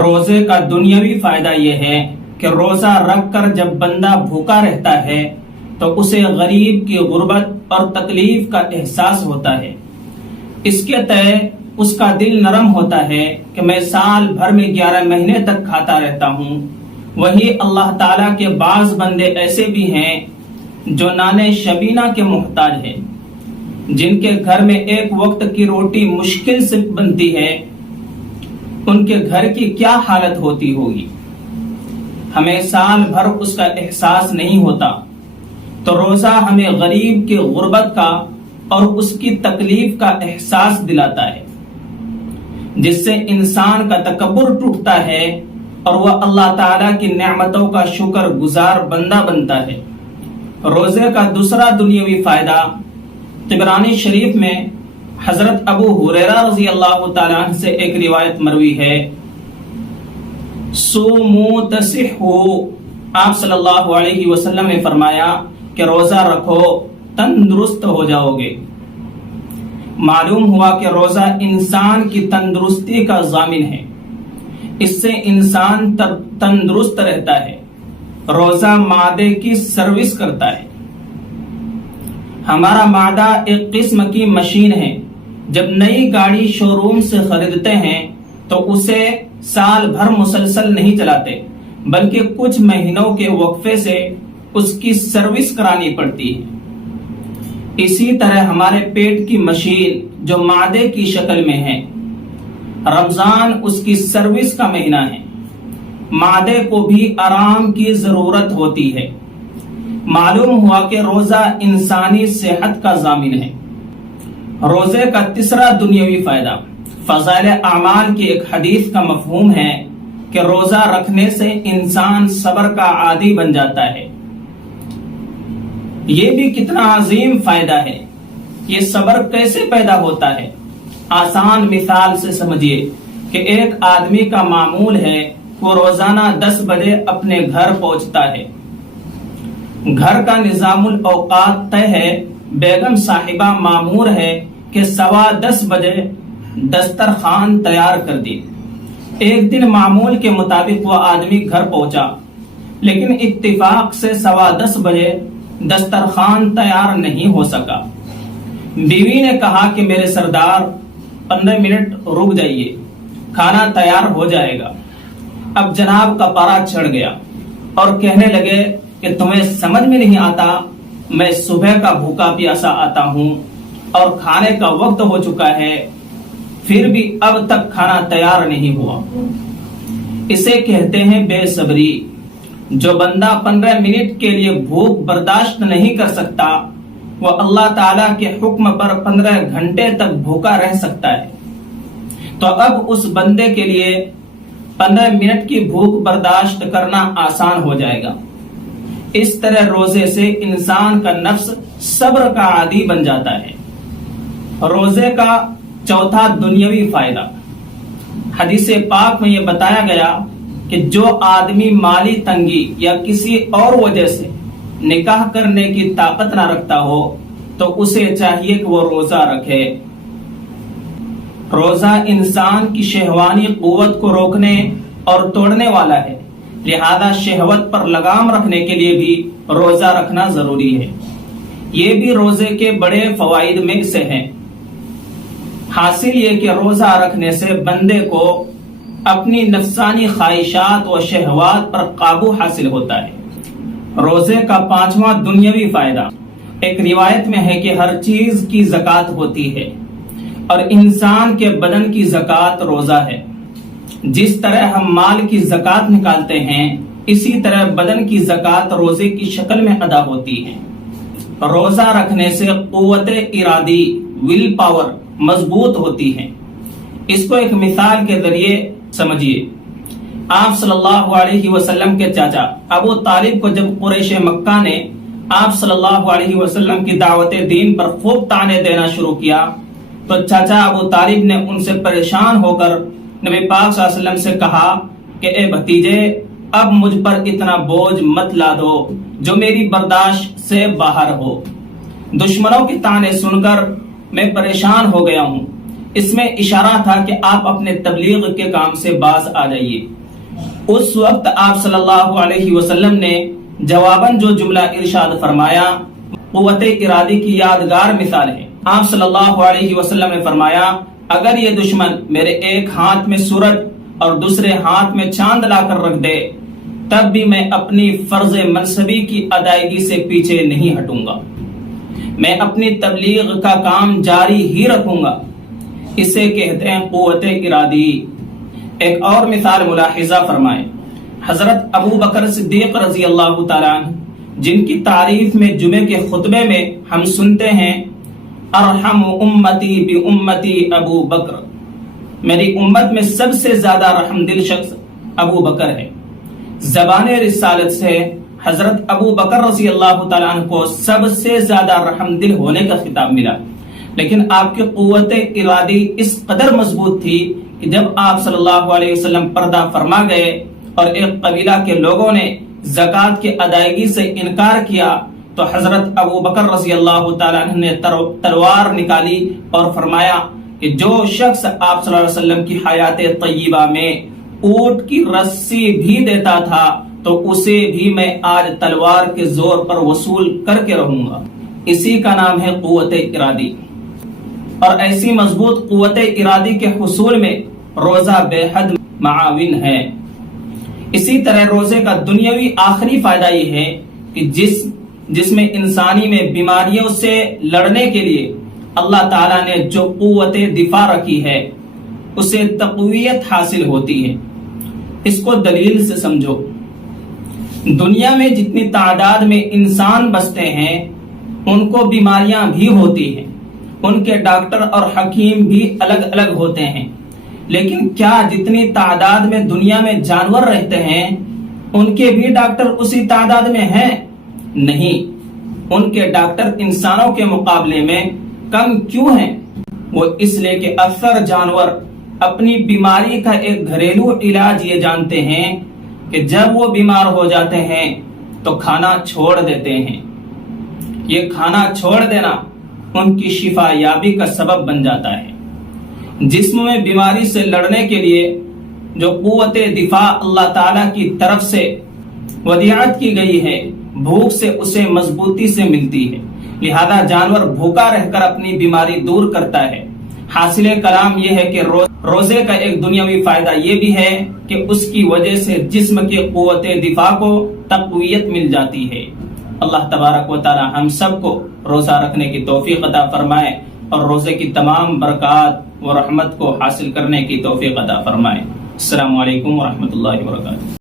روزے کا دنیاوی فائدہ یہ ہے کہ روزہ رکھ کر جب بندہ بھوکا رہتا ہے تو اسے غریب کی غربت اور تکلیف کا احساس ہوتا ہے۔ اس کے تئیں اس کا دل نرم ہوتا ہے کہ میں سال بھر میں 11 مہینے تک کھاتا رہتا ہوں۔ وہی اللہ تعالیٰ کے بعض بندے ایسے بھی ہیں جو نان شبینہ کے محتاج ہیں، جن کے گھر میں ایک وقت کی روٹی مشکل سے بنتی ہے، ان کے گھر کی کیا حالت ہوتی ہوگی۔ ہمیں سال بھر اس کا احساس نہیں ہوتا، تو روزہ ہمیں غریب کی غربت کا اور اس کی تکلیف کا احساس دلاتا ہے، جس سے انسان کا تکبر ٹوٹتا ہے اور وہ اللہ تعالیٰ کی نعمتوں کا شکر گزار بندہ بنتا ہے۔ روزے کا دوسرا دنیاوی فائدہ طبرانی شریف میں حضرت ابو ہریرہ رضی اللہ تعالیٰ عنہ سے ایک روایت مروی ہے، صوموا تصحوا، آپ صلی اللہ علیہ وسلم نے فرمایا کہ روزہ رکھو تندرست ہو جاؤ گے۔ معلوم ہوا کہ روزہ انسان کی تندرستی کا ضامن ہے، اس سے انسان تندرست رہتا ہے۔ روزہ معدے کی سروس کرتا ہے۔ ہمارا معدہ ایک قسم کی مشین ہے۔ جب نئی گاڑی شو روم سے خریدتے ہیں تو اسے سال بھر مسلسل نہیں چلاتے، بلکہ کچھ مہینوں کے وقفے سے اس کی سروس کرانی پڑتی ہے۔ اسی طرح ہمارے پیٹ کی مشین جو معدے کی شکل میں ہے، رمضان اس کی سروس کا مہینہ ہے۔ معدے کو بھی آرام کی ضرورت ہوتی ہے۔ معلوم ہوا کہ روزہ انسانی صحت کا ضامن ہے۔ روزے کا تیسرا دنیاوی فائدہ فضائل اعمال کی ایک حدیث کا مفہوم ہے کہ روزہ رکھنے سے انسان صبر کا عادی بن جاتا ہے۔ یہ بھی کتنا عظیم فائدہ ہے۔ یہ صبر کیسے پیدا ہوتا ہے؟ آسان مثال سے سمجھیے کہ ایک آدمی کا معمول ہے وہ روزانہ 10 بجے اپنے گھر پہنچتا ہے۔ گھر کا نظام الاوقات طے ہے، بیگم صاحبہ مامور ہے کہ 10:15 بجے دسترخوان تیار کر دی۔ ایک دن معمول کے مطابق وہ آدمی گھر پہنچا، لیکن اتفاق سے 10:15 بجے دسترخوان تیار نہیں ہو سکا۔ بیوی نے کہا کہ میرے سردار 15 منٹ رک جائیے، کھانا تیار ہو جائے گا۔ اب جناب کا پارا چڑھ گیا اور کہنے لگے کہ تمہیں سمجھ میں نہیں آتا، میں صبح کا بھوکا پیاسا آتا ہوں اور کھانے کا وقت ہو چکا ہے، پھر بھی اب تک کھانا تیار نہیں ہوا۔ اسے کہتے ہیں بے صبری۔ جو بندہ 15 منٹ کے لیے بھوک برداشت نہیں کر سکتا، وہ اللہ تعالیٰ کے حکم پر 15 گھنٹے تک بھوکا رہ سکتا ہے، تو اب اس بندے کے لیے 15 منٹ کی بھوک برداشت کرنا آسان ہو جائے گا۔ اس طرح روزے سے انسان کا نفس صبر کا عادی بن جاتا ہے۔ روزے کا چوتھا دنیاوی فائدہ حدیث پاک میں یہ بتایا گیا کہ جو آدمی مالی تنگی یا کسی اور وجہ سے نکاح کرنے کی طاقت نہ رکھتا ہو تو اسے چاہیے کہ وہ روزہ رکھے۔ روزہ انسان کی شہوانی قوت کو روکنے اور توڑنے والا ہے، لہذا شہوت پر لگام رکھنے کے لیے بھی روزہ رکھنا ضروری ہے۔ یہ بھی روزے کے بڑے فوائد میں سے ہیں۔ حاصل یہ کہ روزہ رکھنے سے بندے کو اپنی نفسانی خواہشات و شہوات پر قابو حاصل ہوتا ہے۔ روزے کا پانچواں دنیاوی فائدہ ایک روایت میں ہے کہ ہر چیز کی زکوٰۃ ہوتی ہے اور انسان کے بدن کی زکوٰۃ روزہ ہے۔ جس طرح ہم مال کی زکوٰۃ نکالتے ہیں، اسی طرح بدن کی زکوٰۃ روزے کی شکل میں ادا ہوتی ہے۔ روزہ رکھنے سے قوت ارادی ول پاور مضبوط ہوتی ہے۔ اس کو ایک مثال کے ذریعے سمجھیے۔ آپ صلی اللہ علیہ وسلم کے چاچا ابو طالب کو جب قریش مکہ نے آپ صلی اللہ علیہ وسلم کی دعوت دین پر خوب طعنے دینا شروع کیا تو چاچا ابو طالب نے ان سے پریشان ہو کر نبی پاک صلی اللہ علیہ وسلم سے کہا کہ اے بھتیجے، اب مجھ پر اتنا بوجھ مت لا دو جو میری برداشت سے باہر ہو۔ دشمنوں کی طعنے سن کر میں پریشان ہو گیا ہوں، اس میں اشارہ تھا کہ آپ اپنے تبلیغ کے کام سے باز آ جائیے۔ اس وقت آپ صلی اللہ علیہ وسلم نے جواباً جو جملہ ارشاد فرمایا قوت ارادی کی یادگار مثال ہے۔ آپ صلی اللہ علیہ وسلم نے فرمایا اگر یہ دشمن میرے ایک ہاتھ میں سورج اور دوسرے ہاتھ میں چاند لا کر رکھ دے تب بھی میں اپنی فرض منصبی کی ادائیگی سے پیچھے نہیں ہٹوں گا، میں اپنی تبلیغ کا کام جاری ہی رکھوں گا۔ اسے کہتے ہیں قوت ارادی۔ ایک اور مثال ملاحظہ فرمائیں، حضرت ابو بکر صدیق رضی اللہ تعالیٰ عنہ جن کی تعریف میں جمعے کے خطبے میں ہم سنتے ہیں ارحم امتی بامتی ابو بکر، میری امت میں سب سے زیادہ رحم دل شخص ابو بکر ہے۔ زبان رسالت سے حضرت ابو بکر رضی اللہ تعالیٰ عنہ کو سب سے زیادہ رحم دل ہونے کا خطاب ملا، لیکن آپ کی قوت ارادی اس قدر مضبوط تھی کہ جب آپ صلی اللہ علیہ وسلم پردہ فرما گئے اور ایک قبیلہ کے لوگوں نے زکوٰۃ کی ادائیگی سے انکار کیا تو حضرت ابو بکر رضی اللہ تعالیٰ عنہ نے تلوار نکالی اور فرمایا کہ جو شخص آپ صلی اللہ علیہ وسلم کی حیات طیبہ میں اونٹ کی رسی بھی دیتا تھا تو اسے بھی میں آج تلوار کے زور پر وصول کر کے رہوں گا۔ اسی کا نام ہے قوت ارادی، اور ایسی مضبوط قوت ارادی کے حصول میں روزہ بے حد معاون ہے۔ اسی طرح روزے کا دنیاوی آخری فائدہ یہ ہے کہ جس میں انسانی میں بیماریوں سے لڑنے کے لیے اللہ تعالیٰ نے جو قوت دفاع رکھی ہے اسے تقویت حاصل ہوتی ہے۔ اس کو دلیل سے سمجھو، دنیا میں جتنی تعداد میں انسان بستے ہیں ان کو بیماریاں بھی ہوتی ہیں، ان کے ڈاکٹر اور حکیم بھی الگ الگ ہوتے ہیں، لیکن کیا جتنی تعداد میں دنیا میں جانور رہتے ہیں ان کے بھی ڈاکٹر اسی تعداد میں ہیں؟ نہیں، ان کے ڈاکٹر انسانوں کے مقابلے میں کم کیوں ہیں؟ وہ اس لیے کہ اکثر جانور اپنی بیماری کا ایک گھریلو علاج یہ جانتے ہیں کہ جب وہ بیمار ہو جاتے ہیں تو کھانا چھوڑ دیتے ہیں۔ یہ کھانا چھوڑ دینا ان کی شفا یابی کا سبب بن جاتا ہے۔ جسم میں بیماری سے لڑنے کے لیے جو قوت دفاع اللہ تعالیٰ کی طرف سے ودیعت کی گئی ہے بھوک سے اسے مضبوطی سے ملتی ہے، لہذا جانور بھوکا رہ کر اپنی بیماری دور کرتا ہے۔ حاصل کلام یہ ہے کہ روزے کا ایک دنیاوی فائدہ یہ بھی ہے کہ اس کی وجہ سے جسم کی قوت دفاع کو تقویت مل جاتی ہے۔ اللہ تبارک و تعالی ہم سب کو روزہ رکھنے کی توفیق عطا فرمائے اور روزے کی تمام برکات و رحمت کو حاصل کرنے کی توفیق عطا فرمائے۔ السلام علیکم ورحمۃ اللہ وبرکاتہ۔